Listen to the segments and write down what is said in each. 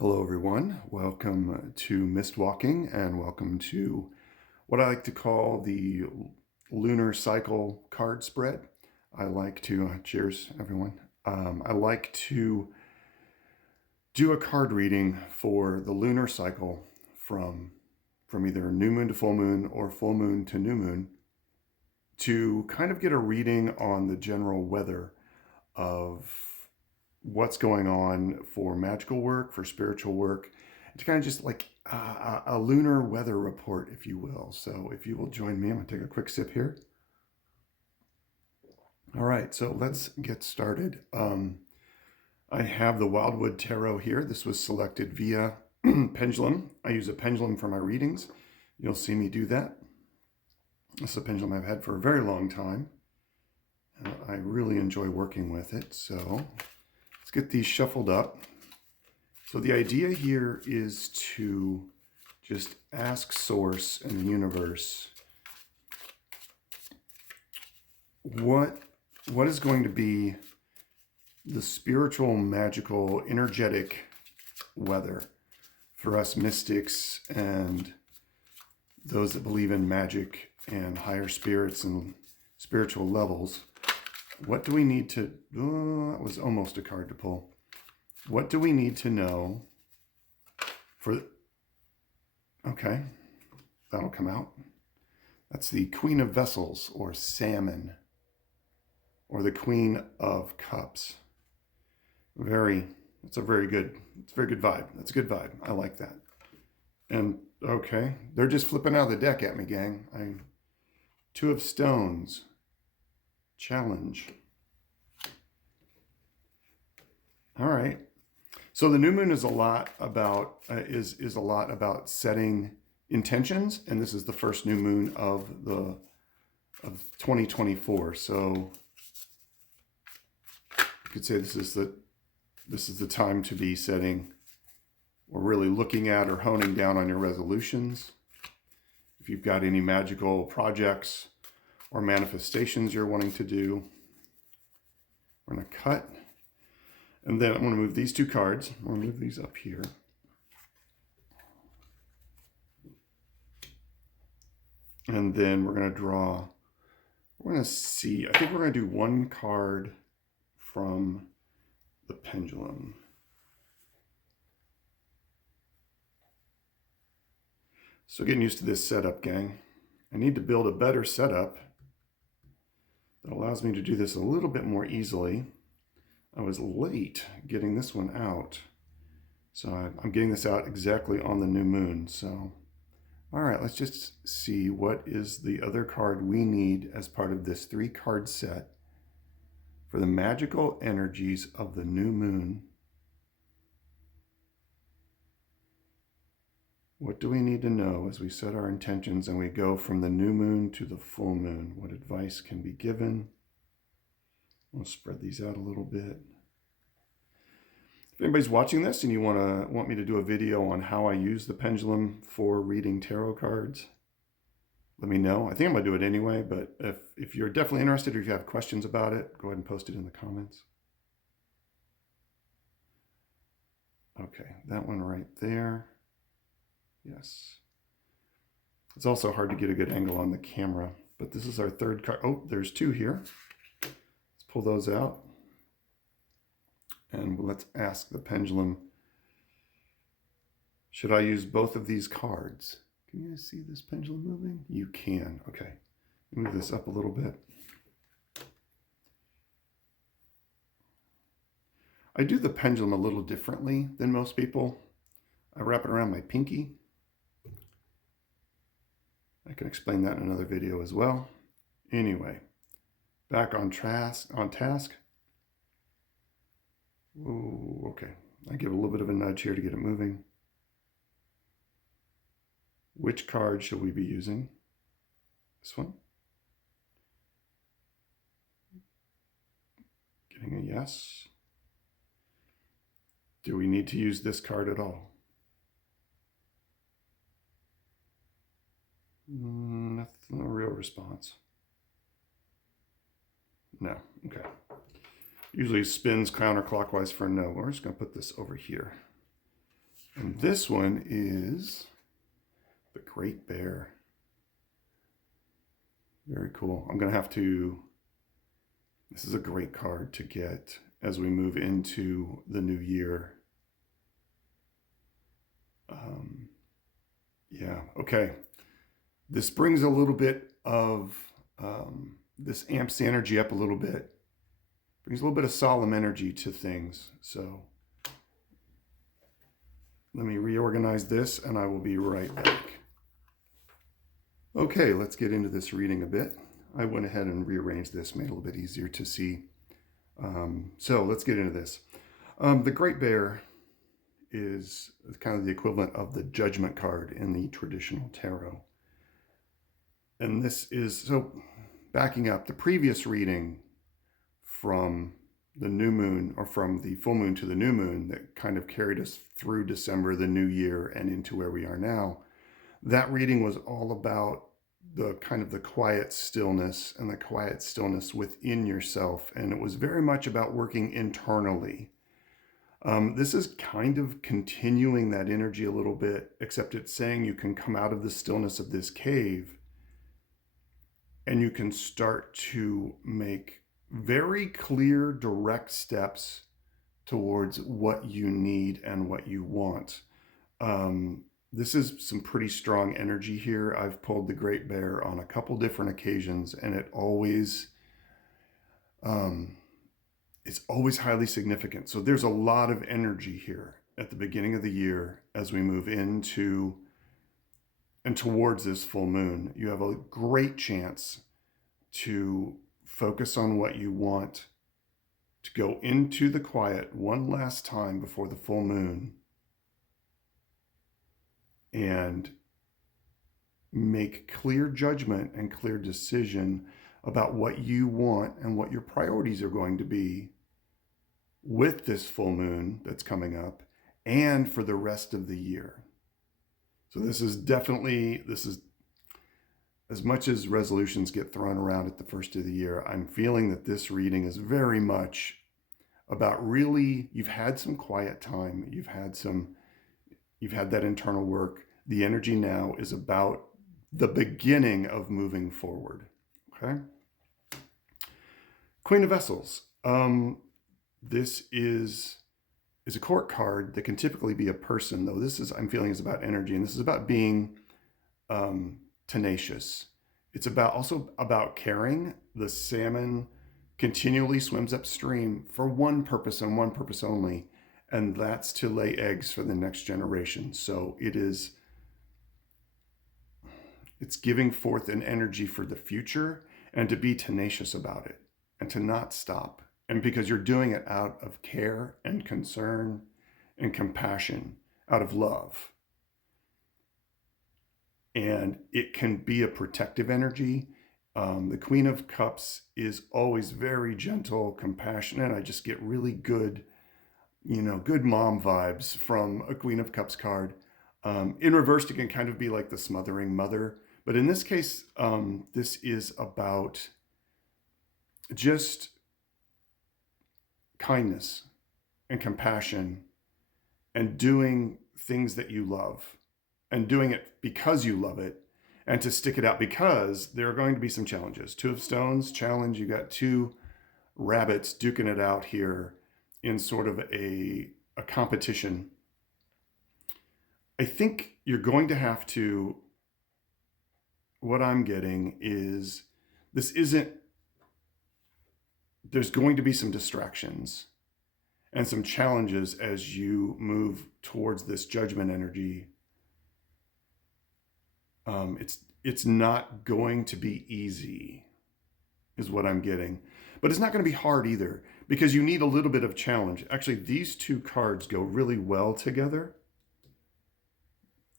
Hello everyone, welcome to Mist Walking and welcome to what I like to call the lunar cycle card spread. I like to, cheers everyone, I like to do a card reading for the lunar cycle from either new moon to full moon or full moon to new moon to kind of get a reading on the general weather of what's going on for magical work, for spiritual work, to kind of just like a lunar weather report, if you will. So if you will join me, I'm gonna take a quick sip here. All right, so let's get started. I have the Wildwood Tarot here. This was selected via pendulum. I use a pendulum for my readings. You'll see me do that. This is a pendulum I've had for a very long time. I really enjoy working with it. So let's get these shuffled up. So the idea here is to just ask Source and the universe what is going to be the spiritual, magical, energetic weather for us mystics and those that believe in magic and higher spirits and spiritual levels. What do we need to, that was almost a card to pull. What do we need to know for, okay, that'll come out. That's the Queen of Vessels, or Salmon, or the Queen of Cups. It's a very good vibe. That's a good vibe. I like that. And okay, they're just flipping out of the deck at me, gang. Two of Stones, Challenge. All right. So the new moon is a lot about is a lot about setting intentions, and this is the first new moon of 2024. So you could say this is the time to be setting or really looking at or honing down on your resolutions. If you've got any magical projects or manifestations you're wanting to do, we're going to cut. And then I'm going to move these two cards. I'm going to move these up here. And then we're going to draw, we're going to see, I think we're going to do one card from the pendulum. So getting used to this setup, gang. I need to build a better setup that allows me to do this a little bit more easily. I was late getting this one out. So I'm getting this out exactly on the new moon. So, all right, let's just see what is the other card we need as part of this 3-card set for the magical energies of the new moon. What do we need to know as we set our intentions and we go from the new moon to the full moon? What advice can be given? I'll spread these out a little bit. If anybody's watching this and you want me to do a video on how I use the pendulum for reading tarot cards, let me know. I think I'm going to do it anyway, but if you're definitely interested or if you have questions about it, go ahead and post it in the comments. Okay, that one right there. Yes. It's also hard to get a good angle on the camera, but this is our 3rd card. Oh, there's 2 here. Let's pull those out. And let's ask the pendulum, should I use both of these cards? Can you guys see this pendulum moving? You can. Okay. Move this up a little bit. I do the pendulum a little differently than most people. I wrap it around my pinky. I can explain that in another video as well. Anyway, back on task. Ooh, okay. I give a little bit of a nudge here to get it moving. Which card should we be using? This one? Getting a yes. Do we need to use this card at all? Nothing, no real response. No, okay. Usually spins counterclockwise for no. We're just going to put this over here. And this one is the Great Bear. Very cool. I'm going to have to, this is a great card to get as we move into the new year. Yeah, okay. This brings a little bit of, this amps the energy up a little bit. Brings a little bit of solemn energy to things. So let me reorganize this and I will be right back. Okay, let's get into this reading a bit. I went ahead and rearranged this, made it a little bit easier to see. So let's get into this. The Great Bear is kind of the equivalent of the Judgment card in the traditional tarot. And this is, so backing up, the previous reading from the new moon, or from the full moon to the new moon, that kind of carried us through December, the new year, and into where we are now. That reading was all about the kind of the quiet stillness and the quiet stillness within yourself. And it was very much about working internally. This is kind of continuing that energy a little bit, except it's saying you can come out of the stillness of this cave and you can start to make very clear, direct steps towards what you need and what you want. This is some pretty strong energy here. I've pulled the Great Bear on a couple different occasions, and it always, it's always highly significant. So there's a lot of energy here at the beginning of the year as we move into and towards this full moon. You have a great chance to focus on what you want, to go into the quiet one last time before the full moon and make clear judgment and clear decision about what you want and what your priorities are going to be with this full moon that's coming up and for the rest of the year. So this is as much as resolutions get thrown around at the first of the year, I'm feeling that this reading is very much about really, you've had some quiet time, you've had that internal work. The energy now is about the beginning of moving forward. Okay. Queen of Vessels. This is a court card that can typically be a person, though this is, I'm feeling, is about energy, and this is about being tenacious. It's also about caring. The salmon continually swims upstream for one purpose and one purpose only, and that's to lay eggs for the next generation. So it's giving forth an energy for the future and to be tenacious about it and to not stop. And because you're doing it out of care and concern and compassion, out of love. And it can be a protective energy. The Queen of Cups is always very gentle, compassionate. I just get really good, good mom vibes from a Queen of Cups card. In reverse, it can kind of be like the smothering mother. But in this case, this is about just kindness and compassion and doing things that you love and doing it because you love it, and to stick it out because there are going to be some challenges. Two of Stones challenge. You got two rabbits duking it out here in sort of a competition. I think you're going to have to, what I'm getting is there's going to be some distractions and some challenges as you move towards this judgment energy. It's not going to be easy, is what I'm getting. But it's not going to be hard either, because you need a little bit of challenge. Actually, these two cards go really well together,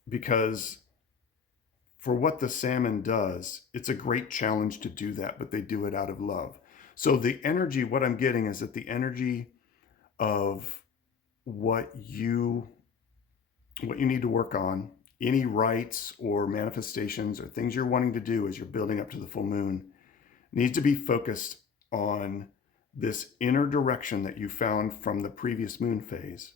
because for what the salmon does, it's a great challenge to do that, but they do it out of love. So the energy, what I'm getting is that the energy of what you need to work on, any rites or manifestations or things you're wanting to do as you're building up to the full moon, needs to be focused on this inner direction that you found from the previous moon phase.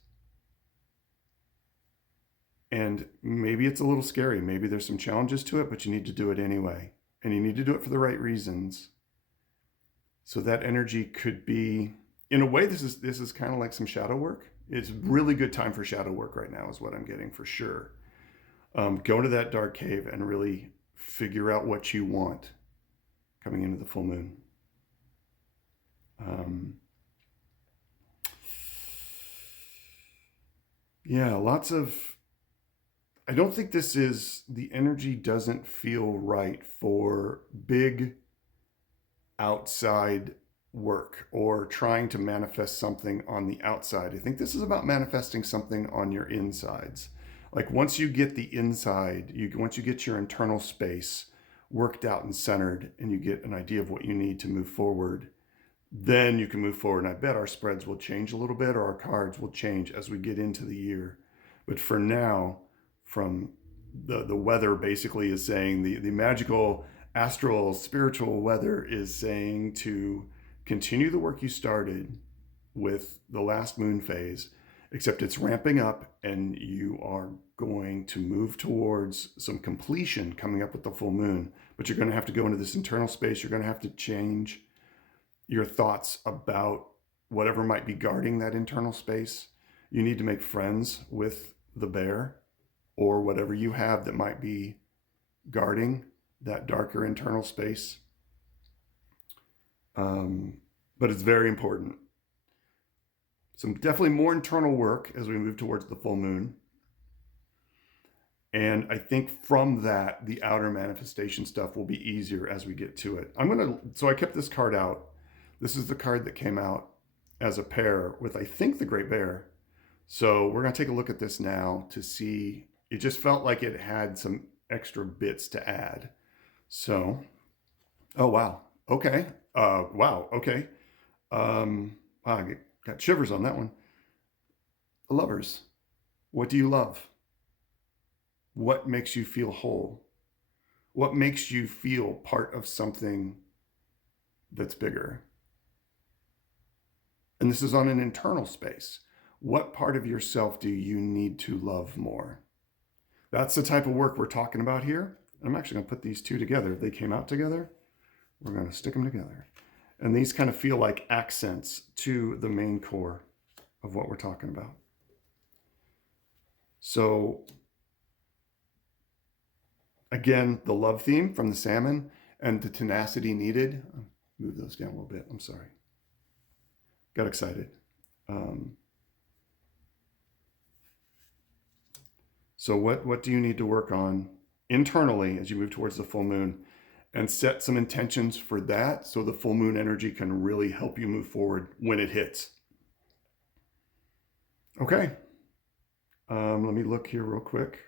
And maybe it's a little scary. Maybe there's some challenges to it, but you need to do it anyway. And you need to do it for the right reasons. So that energy could be, in a way, this is kind of like some shadow work. It's really good time for shadow work right now is what I'm getting for sure. Go to that dark cave and really figure out what you want coming into the full moon. Yeah, lots of, I don't think this is, the energy doesn't feel right for big outside work or trying to manifest something on the outside. I think this is about manifesting something on your insides. Like once you get the inside, once you get your internal space worked out and centered and you get an idea of what you need to move forward, then you can move forward. And I bet our spreads will change a little bit, or our cards will change as we get into the year. But for now, from the weather basically is saying, the magical, astral, spiritual weather is saying to continue the work you started with the last moon phase, except it's ramping up and you are going to move towards some completion coming up with the full moon. But you're going to have to go into this internal space. You're going to have to change your thoughts about whatever might be guarding that internal space. You need to make friends with the bear or whatever you have that might be guarding that darker internal space. But it's very important. Some definitely more internal work as we move towards the full moon. And I think from that, the outer manifestation stuff will be easier as we get to it. So I kept this card out. This is the card that came out as a pair with, I think, the Great Bear. So we're going to take a look at this now to see. It just felt like it had some extra bits to add. So, oh, wow. Okay. Wow. Okay. Wow, I got shivers on that one. Lovers. What do you love? What makes you feel whole? What makes you feel part of something that's bigger? And this is on an internal space. What part of yourself do you need to love more? That's the type of work we're talking about here. I'm actually going to put these two together. If they came out together, we're going to stick them together. And these kind of feel like accents to the main core of what we're talking about. So again, the love theme from the salmon and the tenacity needed. Move those down a little bit. I'm sorry. Got excited. So what do you need to work on internally as you move towards the full moon, and set some intentions for that so the full moon energy can really help you move forward when it hits. Okay. Let me look here real quick.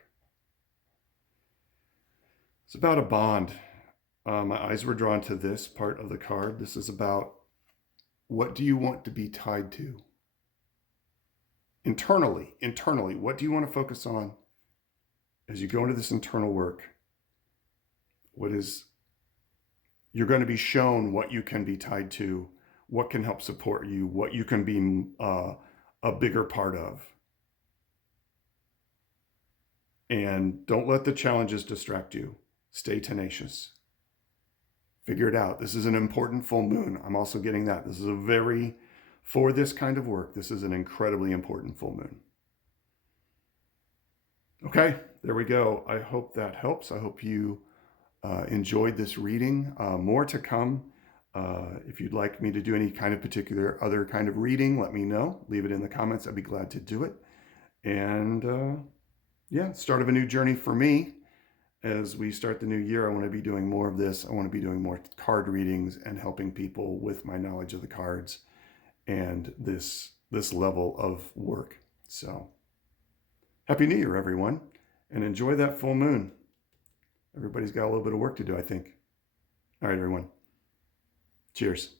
It's about a bond. My eyes were drawn to this part of the card. This is about, what do you want to be tied to? Internally, what do you want to focus on as you go into this internal work? You're going to be shown what you can be tied to, what can help support you, what you can be a bigger part of. And don't let the challenges distract you. Stay tenacious. Figure it out. This is an important full moon. I'm also getting that. This is for this kind of work, this is an incredibly important full moon. Okay, there we go. I hope that helps. I hope you enjoyed this reading. More to come. If you'd like me to do any kind of particular other kind of reading, let me know. Leave it in the comments. I'd be glad to do it. And yeah, start of a new journey for me. As we start the new year, I want to be doing more of this. I want to be doing more card readings and helping people with my knowledge of the cards and this level of work. So Happy New Year, everyone, and enjoy that full moon. Everybody's got a little bit of work to do, I think. All right, everyone. Cheers.